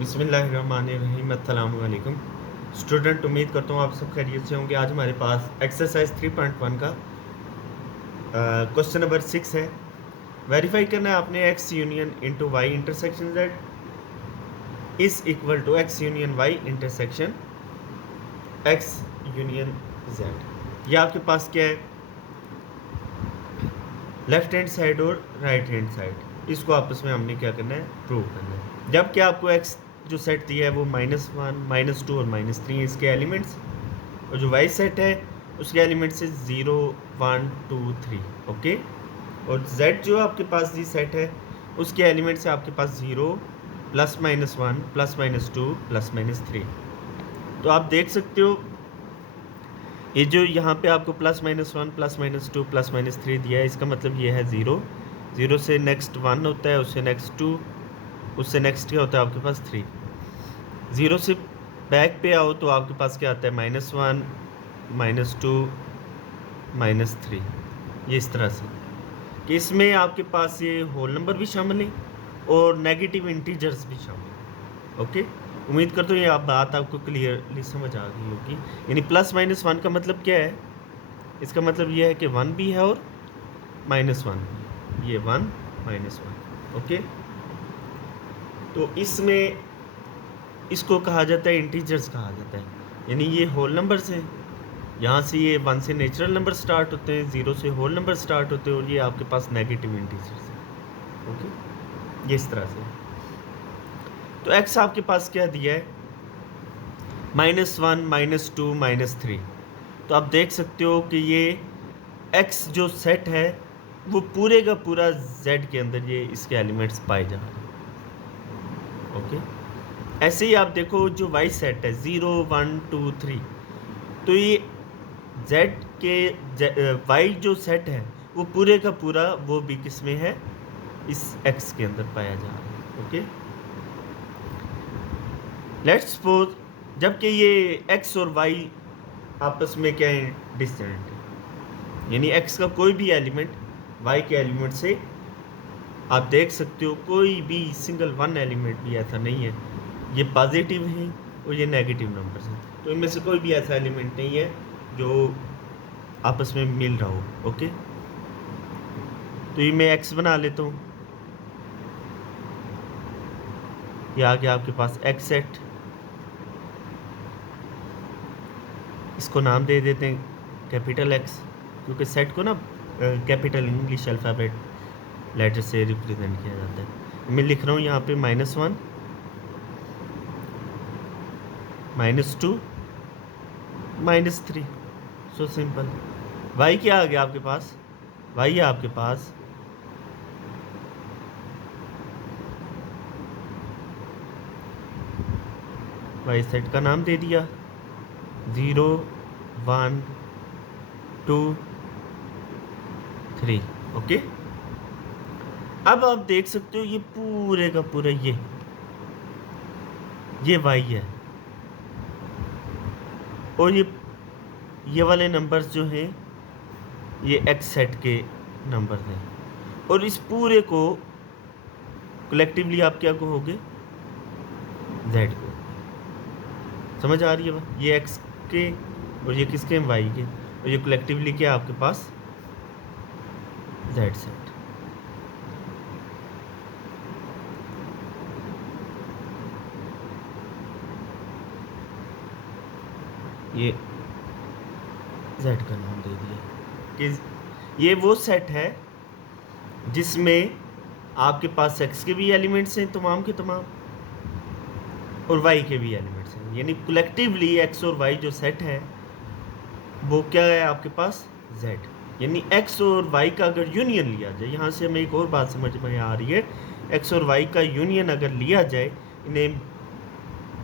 बिस्मिल्लाहिर्रहमानिर्रहीम अस्सलाम वालेकुम स्टूडेंट। उम्मीद करता हूँ आप सब खैरियत से होंगे। आज हमारे पास एक्सरसाइज 3.1 का क्वेश्चन नंबर 6 है। वेरीफाई करना है आपने X union into Y intersection Z is equal to X union Y intersection X union Z. ये आपके पास क्या है, लेफ्ट हैंड साइड और राइट हैंड साइड, इसको आपस में हमने क्या करना है, प्रूव करना है। जब क्या आपको एक्स जो सेट दिया है वो -1 -2 और -3 इसके एलिमेंट्स, और जो वाई सेट है उसके एलिमेंट्स है 0 1 2 3। ओके, और जेड जो आपके पास जी सेट है उसके एलिमेंट्स है आपके पास 0 +-1 +-2 +-3। तो आप देख सकते हो ये जो यहाँ पे आपको +-1 +-2 +-3 दिया है, इसका मतलब ये है 0 0 से नेक्स्ट 1 होता है, उससे नेक्स्ट 2, उससे नेक्स्ट क्या होता है आपके पास 3। 0 से बैक पे आओ तो आपके पास क्या आता है -1 -2 -3। ये इस तरह से कि इसमें आपके पास ये होल नंबर भी शामिल है और नेगेटिव इंटीजर्स भी शामिल है। ओके, उम्मीद करता हूँ ये आप बात आपको क्लियरली समझ आ गई होगी। यानी +-1 का मतलब क्या है, इसका मतलब ये है कि 1 भी है और -1 भी, ये 1 -1। ओके, तो इसमें इसको कहा जाता है इंटीजर्स कहा जाता है, यानी ये होल नंबर्स हैं। यहाँ से ये 1 से नेचुरल नंबर स्टार्ट होते हैं, 0 से होल नंबर स्टार्ट होते हैं, और ये आपके पास नेगेटिव इंटीजर्स हैं। ओके, ये इस तरह से। तो x आपके पास क्या दिया है, -1 -2 -3। तो आप देख सकते हो कि ये x जो सेट है वो पूरे का पूरा z के अंदर ये इसके एलिमेंट्स पाए जा रहे हैं। ओके, ऐसे ही आप देखो जो y सेट है 0 1 2 3, तो ये z के y जो सेट है वो पूरे का पूरा वो भी किस में है, इस x के अंदर पाया जा रहा है। ओके, लेट्स सपोज जबकि ये x और y आपस में क्या है, डिस्टेंट है, यानी x का कोई भी एलिमेंट y के एलिमेंट से आप देख सकते हो कोई भी सिंगल वन एलिमेंट भी ऐसा नहीं है, ये पॉजिटिव है और ये नेगेटिव नंबर्स हैं। तो इनमें से कोई भी ऐसा एलिमेंट नहीं है जो आपस में मिल रहा हो। ओके, तो ये मैं x बना लेता हूँ, ये आ गया आपके पास x सेट। इसको नाम दे देते हैं कैपिटल X, क्योंकि सेट को ना कैपिटल इंग्लिश अल्फ़ाबेट लेटर से रिप्रेजेंट किया जाता है। मैं लिख रहा हूँ यहाँ पे -1 -2 -3। So simple. y क्या आ गया आपके पास, y है आपके पास y सेट का नाम दे दिया 0 1 2 3। ओके, अब आप देख सकते हो ये पूरे का पूरा ये y है, और ये वाले नंबर्स जो हैं ये x सेट के नंबर्स हैं, और इस पूरे को कलेक्टिवली आप क्या कहोगे, z को। समझ आ रही है बात, ये x के और ये किसके हैं, y के, और ये कलेक्टिवली क्या आपके पास z सेट। ये z का नाम दे दिया कि ये वो सेट है जिसमें आपके पास x के भी एलिमेंट्स हैं तमाम के तमाम, और y के भी एलिमेंट्स हैं, यानी कलेक्टिवली x और y जो सेट है वो क्या है आपके पास z। यानी x और y का अगर यूनियन लिया जाए, यहाँ से हमें एक और बात समझ में आ रही है, x और y का यूनियन अगर लिया जाए,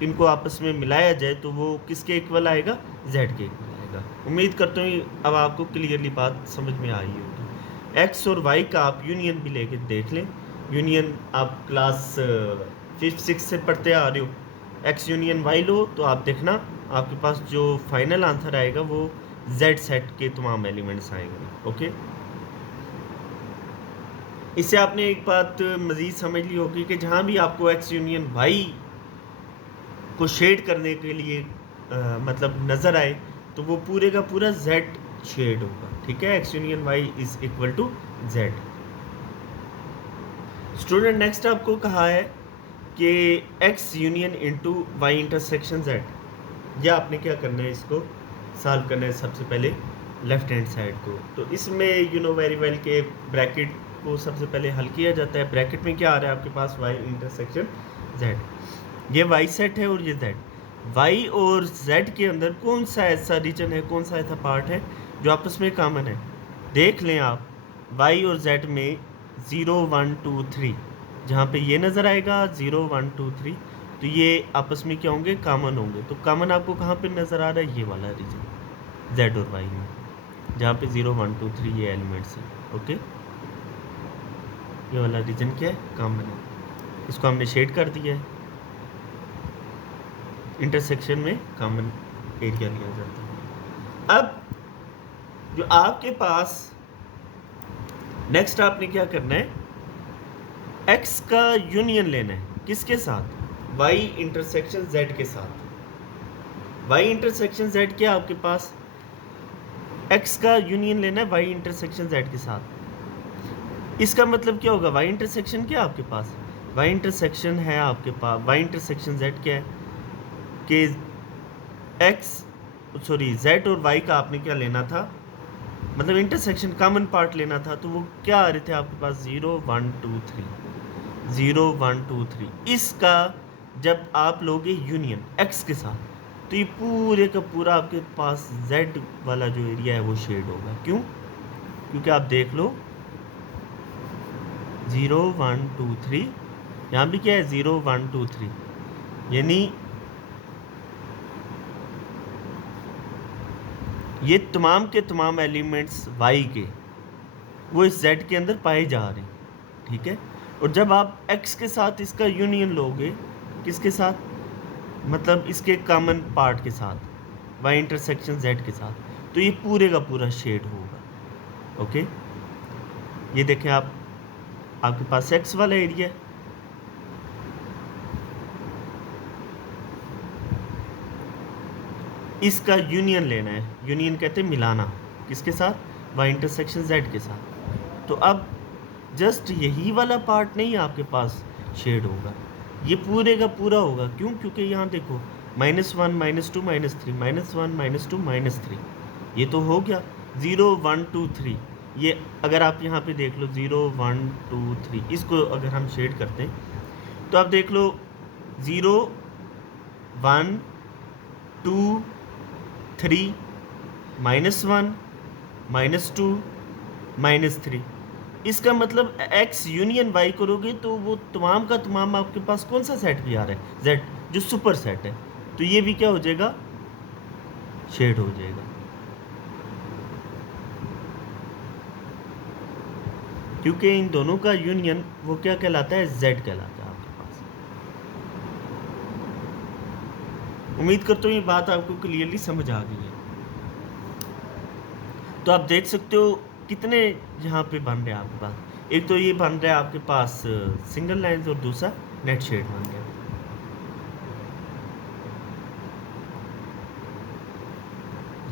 इनको आपस में मिलाया जाए, तो वो किसके इक्वल आएगा, z के इक्वल आएगा। उम्मीद करता हूँ अब आपको क्लियरली बात समझ में आई होगी। x और y का आप यूनियन भी लेके देख लें, यूनियन आप क्लास 5th 6th से पढ़ते आ रहे हो, x यूनियन y लो तो आप देखना आपके पास जो फाइनल आंसर आएगा वो z सेट के तमाम एलिमेंट्स आएंगे। ओके, इससे आपने एक बात मज़ीद समझ ली होगी कि जहाँ भी आपको x यूनियन y को शेड करने के लिए मतलब नज़र आए, तो वो पूरे का पूरा z शेड होगा, ठीक है। x union y is equal to z। Student next आपको कहा है कि x union into Y intersection z, या आपने क्या करना है, इसको सॉल्व करना है सबसे पहले लेफ्ट हैंड साइड को। तो इसमें यू नो वेरी वेल के ब्रैकेट को सबसे पहले हल किया जाता है। ब्रैकेट में क्या आ रहा है आपके पास, y इंटरसेक्शन z, ये y सेट है और ये z। y और z के अंदर कौन सा ऐसा रीजन है, कौन सा ऐसा पार्ट है जो आपस में कॉमन है। देख लें आप, y और z में 0 1 2 3, जहाँ पे ये नज़र आएगा 0 1 2 3, तो ये आपस में क्या होंगे, कॉमन होंगे। तो कॉमन आपको कहाँ पे नज़र आ रहा है, ये वाला रीजन z और y में, जहाँ पे 0 1 2 3 ये एलिमेंट्स हैं। ओके, ये वाला रीजन क्या है, कॉमन है। इसको हमने शेड कर दिया है, इंटरसेक्शन में कॉमन एरिया लिया जाता है। अब जो आपके पास नेक्स्ट आपने क्या करना है, x का यूनियन लेना है, किसके साथ, y इंटरसेक्शन z के साथ। y इंटरसेक्शन z क्या आपके पास, x का यूनियन लेना है y इंटरसेक्शन z के साथ। इसका मतलब क्या होगा, y इंटरसेक्शन क्या आपके पास, y इंटरसेक्शन है आपके पास, y इंटरसेक्शन z क्या है कि z और y का आपने क्या लेना था, मतलब इंटरसेक्शन कॉमन पार्ट लेना था। तो वो क्या आ रहे थे आपके पास, 0 1 2 3, 0 1 2 3। इसका जब आप लोगे यूनियन x के साथ, तो ये पूरे का पूरा आपके पास z वाला जो एरिया है वो शेड होगा। क्यों, क्योंकि आप देख लो 0 1 2 3, यहाँ भी क्या है 0 1 2 3, यानी ये तमाम के तमाम एलिमेंट्स y के वो इस z के अंदर पाए जा रहे हैं, ठीक है। और जब आप x के साथ इसका यूनियन लोगे, किसके साथ, मतलब इसके कॉमन पार्ट के साथ, y इंटरसेक्शन z के साथ, तो ये पूरे का पूरा शेड होगा। ओके, ये देखें आप, आपके पास x वाला एरिया है, इसका यूनियन लेना है, यूनियन कहते हैं मिलाना, किसके साथ, y इंटरसेक्शन z के साथ। तो अब जस्ट यही वाला पार्ट नहीं आपके पास शेड होगा, ये पूरे का पूरा होगा। क्यों, क्योंकि यहाँ देखो -1 -2 -3 -1 -2 -3, ये तो हो गया 0 1 2 3। ये अगर आप यहाँ पे देख लो 0 1 2 3, इसको अगर हम शेड करते हैं तो आप देख लो 0 1 2 3 -1 -2 -3। इसका मतलब x यूनियन y करोगे तो वो तमाम का तमाम आपके पास कौन सा सेट भी आ रहा है, z, जो सुपर सेट है। तो ये भी क्या हो जाएगा, शेड हो जाएगा। क्योंकि इन दोनों का यूनियन वो क्या कहलाता है, z कहलाता है आपके पास। उम्मीद करता हूँ ये बात आपको क्लियरली समझ आ गई है। तो आप देख सकते हो कितने यहाँ पे बन रहे हैं आपके पास, एक तो ये बन रहा है आपके पास सिंगल लाइंस और दूसरा नेट शेड बन रहा है।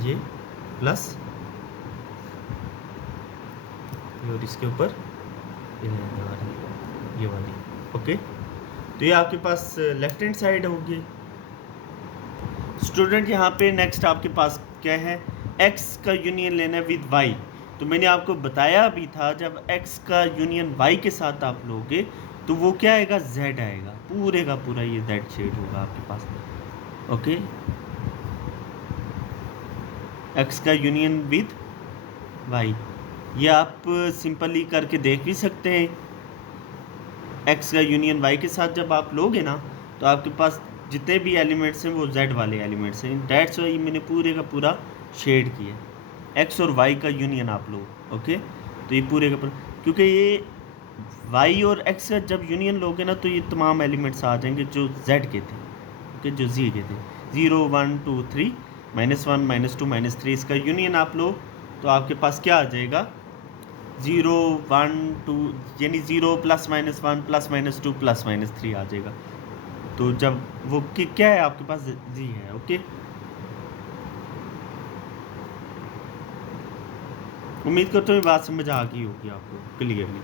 ये प्लस और इसके ऊपर ये वाली। ओके, तो ये आपके पास लेफ्ट हैंड साइड होगी। स्टूडेंट यहाँ पे नेक्स्ट आपके पास क्या है, x का यूनियन लेना है विद y। तो मैंने आपको बताया भी था, जब x का यूनियन y के साथ आप लोगे तो वो क्या आएगा, z आएगा, पूरे का पूरा ये z शेड होगा आपके पास। ओके, x का यूनियन विद y, ये आप सिंपली करके देख भी सकते हैं। x का यूनियन y के साथ जब आप लोगे ना, तो आपके पास जितने भी एलिमेंट्स हैं वो z वाले एलिमेंट्स हैं। डैट्स वाई मैंने पूरे का पूरा शेड किया, x और y का यूनियन आप लोग। ओके, तो ये पूरे का पूरा, क्योंकि ये y और x का जब यूनियन लोगे ना, तो ये तमाम एलिमेंट्स आ जाएंगे जो z के थे, ओके, जो z के थे। 0 1 2 3 -1 -2 -3, इसका यूनियन आप लो तो आपके पास क्या आ जाएगा, 0 1 2, यानी 0 +- 1 +- 2 +- 3 आ जाएगा। तो जब वो क्या है आपके पास जी है। ओके, उम्मीद करता हूँ बात समझ आ गई होगी आपको क्लियरली।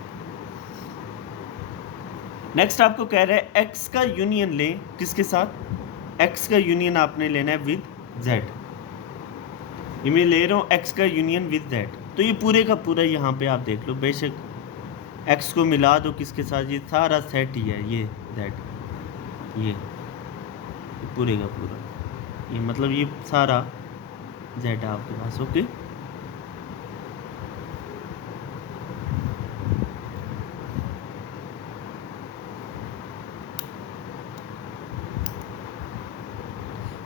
नेक्स्ट आपको कह रहा है एक्स का यूनियन लें किसके साथ, एक्स का यूनियन आपने लेना है विद जेड। ये मैं ले रहा हूँ एक्स का यूनियन विद जेड, तो ये पूरे का पूरा यहाँ पे आप देख लो, बेशक एक्स को मिला दो किसके साथ, ये सारा सेट ही है ये जेड, ये पूरे का पूरा, ये मतलब ये सारा जेड है आपके पास। ओके,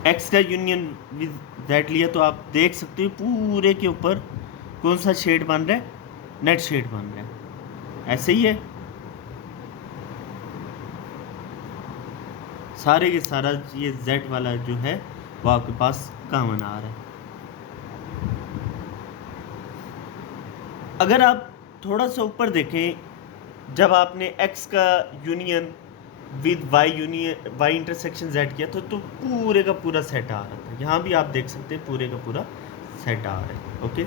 एक्स का यूनियन विद जेड लिया तो आप देख सकते हो पूरे के ऊपर कौन सा शेड बन रहा है, नेट शेड बन रहा है, ऐसे ही है सारे के सारा, ये जेड वाला जो है वो आपके पास कॉमन आ रहा है। अगर आप थोड़ा सा ऊपर देखें, जब आपने x का union with y intersection z किया तो पूरे का पूरा सेट आ रहा था, यहाँ भी आप देख सकते हैं पूरे का पूरा सेट आ रहा है। ओके,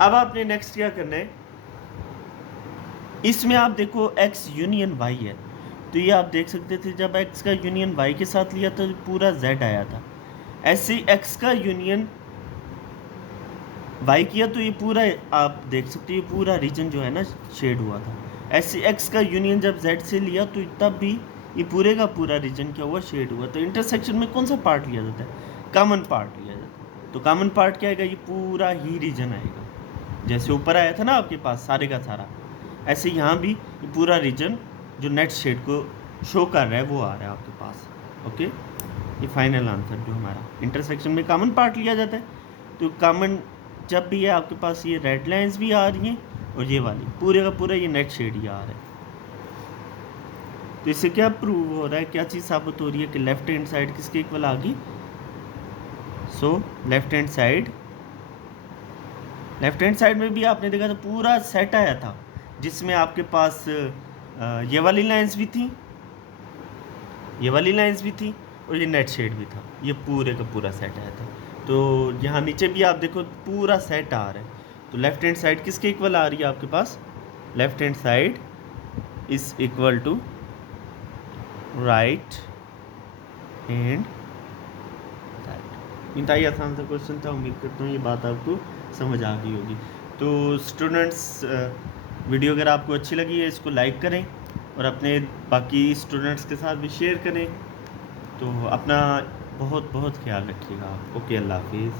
अब आपने नेक्स्ट क्या करना है, इसमें आप देखो x यूनियन y है, तो ये आप देख सकते थे जब x का यूनियन y के साथ लिया तो पूरा z आया था, ऐसे ही x का यूनियन y किया तो ये पूरा आप देख सकते हो ये पूरा रीजन जो है ना शेड हुआ था। ऐसे x का यूनियन जब z से लिया तो तब भी ये पूरे का पूरा रीजन क्या हुआ, शेड हुआ। तो इंटरसेक्शन में कौन सा पार्ट लिया जाता है, कॉमन पार्ट लिया जाता है। तो कॉमन पार्ट क्या आएगा, ये पूरा ही रीजन आएगा, जैसे ऊपर आया था ना आपके पास सारे का सारा, ऐसे यहाँ भी ये पूरा रीजन जो नेट शेड को शो कर रहा है वो आ रहा है आपके पास। ओके, ये फाइनल आंसर जो हमारा इंटरसेक्शन में कॉमन पार्ट लिया जाता है। तो कॉमन जब भी है आपके पास ये रेड लाइंस भी आ रही हैं और ये वाली पूरे का पूरा ये नेट शेड ही आ रहा है। तो इससे क्या प्रूव हो रहा है, क्या चीज़ साबित हो रही है कि लेफ्ट हैंड साइड किसके इक्वल आ गई। सो लेफ्ट हैंड साइड में भी आपने देखा था पूरा सेट आया था, जिसमें आपके पास ये वाली लाइंस भी थी, ये वाली लाइंस भी थी और ये नेट शेड भी था, ये पूरे का पूरा सेट आया था। तो यहाँ नीचे भी आप देखो पूरा सेट आ रहा है। तो लेफ्ट हैंड साइड किसके इक्वल आ रही है आपके पास, left hand side is equal to right hand side. इंतहाई आसान सा क्वेश्चन था, उम्मीद करता हूँ ये बात आपको समझ आ गई होगी। तो स्टूडेंट्स, वीडियो अगर आपको अच्छी लगी है इसको लाइक करें और अपने बाकी स्टूडेंट्स के साथ भी शेयर करें। तो अपना बहुत बहुत ख्याल रखिएगा। ओके, अल्लाह हाफिज़।